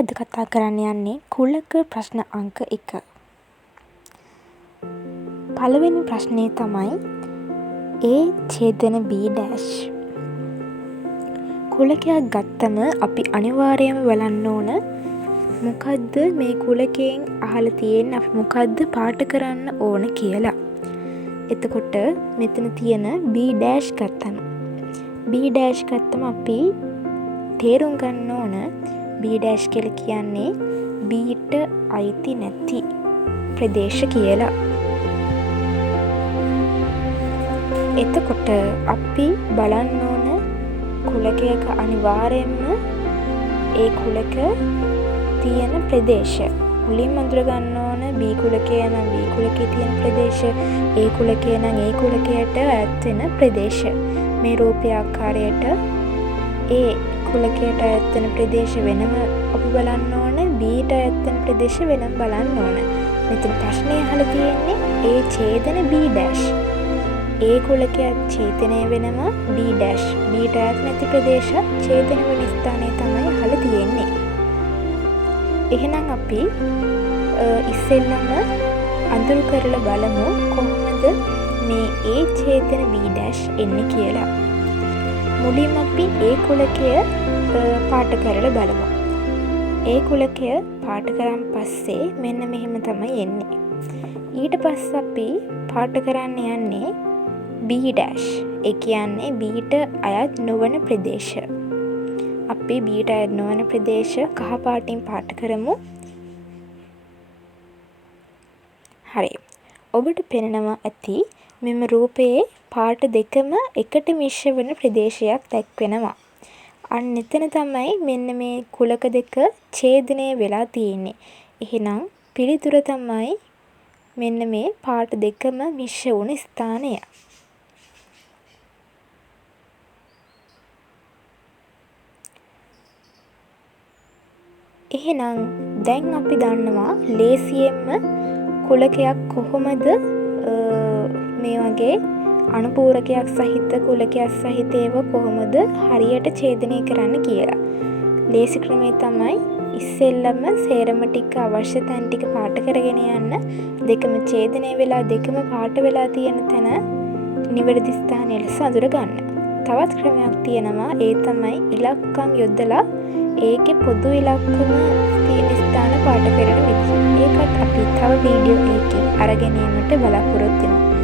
අද කතා කරන්න යන්නේ කුලක ප්‍රශ්න අංක 1. පළවෙනි ප්‍රශ්නේ තමයි A ඡේදන B ඩෑෂ්. කුලකයක් ගත්තම අපි අනිවාර්යයෙන්ම බලන්න ඕන මොකද්ද මේ කුලකයෙන් අහලා තියෙන්නේ, අපි මොකද්ද පාට කරන්න ඕන කියලා. එතකොට මෙතන තියෙන B ඩෑෂ් ගත්තම අපි තේරුම් ගන්න ඕන B ඩෑෂ් කියලා කියන්නේ Bට අයිති නැති ප්‍රදේශ කියලා. එතකොට අපි බලන්න ඕන කුලකයක අනිවාර්යයෙන්ම ඒ කුලක තියෙන ප්‍රදේශ මුලින්ම අඳුර ගන්න ඕන. B කුලකය නම් B කුලකයේ තියෙන ප්‍රදේශ, A කුලකය නම් A කුලකයට ඈත් වෙන ප්‍රදේශ. මේ රූපයේ ආකාරයට A කුලකයට ඈත් වෙන ප්‍රදේශ වෙනම අපි බලන්න ඕන, Bට ඈත් වෙන ප්‍රදේශ වෙනම බලන්න ඕන. මෙතන ප්‍රශ්නේ අහලා තියෙන්නේ A ඡේදන B ඩෑෂ්. A කුලකයක් ඡේදනය වෙනම B ඩෑෂ්. Bට ඈත් නැති ප්‍රදේශ ඡේදන වෙන ස්ථානය තමයි අහලා තියෙන්නේ. එහෙනම් අපි ඉස්සෙල්ලම අඳුරු කරලා බලමු කොහොමද මේ A ඡේදන B ඩෑෂ් එන්නේ කියලා. මුලින්ම අපි A කුලකය පාට කරලා බලමු. A කුලකය පාට කරන් පස්සේ මෙන්න මෙහෙම තමයි එන්නේ. ඊට පස්සේ අපි පාට කරන්න යන්නේ B ඩෑෂ්. ඒ කියන්නේ Bට අයත් නොවන ප්‍රදේශ. අපි Bට අයත් නොවන ප්‍රදේශ කහ පාටින් පාට කරමු. හරි. ඔබට පෙනෙනවා ඇති මෙම රූපයේ පාට දෙකම එකට මිශ්‍ර වෙන ප්‍රදේශයක් දැක්වෙනවා. අන්න එතන තමයි මෙන්න මේ කුලක දෙක ඡේදනය වෙලා තියෙන්නේ. එහෙනම් පිළිතුර තමයි මෙන්න මේ පාට දෙකම මිශ්‍ර වුණ ස්ථානය. එහෙනම් දැන් අපි දන්නවා ලේසියෙන්ම කුලකයක් කොහොමද මේ වගේ අනුපූරකයක් සහිත කුලකයක් සහිත ඒවා කොහොමද හරියට ඡේදනය කරන්න කියලා. ලේසි ක්‍රමය තමයි ඉස්සෙල්ලම සේරම ටික අවශ්‍ය තැන් ටික පාට කරගෙන යන්න. දෙකම ඡේදනය වෙලා දෙකම පාට වෙලා තියෙන තැන නිවැරදි ස්ථානය ලෙස අඳුර ගන්න. තවත් ක්‍රමයක් තියෙනවා. ඒ තමයි ඉලක්කම් යොදලා ඒකේ පොදු ඉලක්කම තියෙන ස්ථාන පාට කරන විදිහ. ඒකත් අපි තව වීඩියෝ එකකින් අරගෙන යන්නට බලාපොරොත්තු වෙනවා.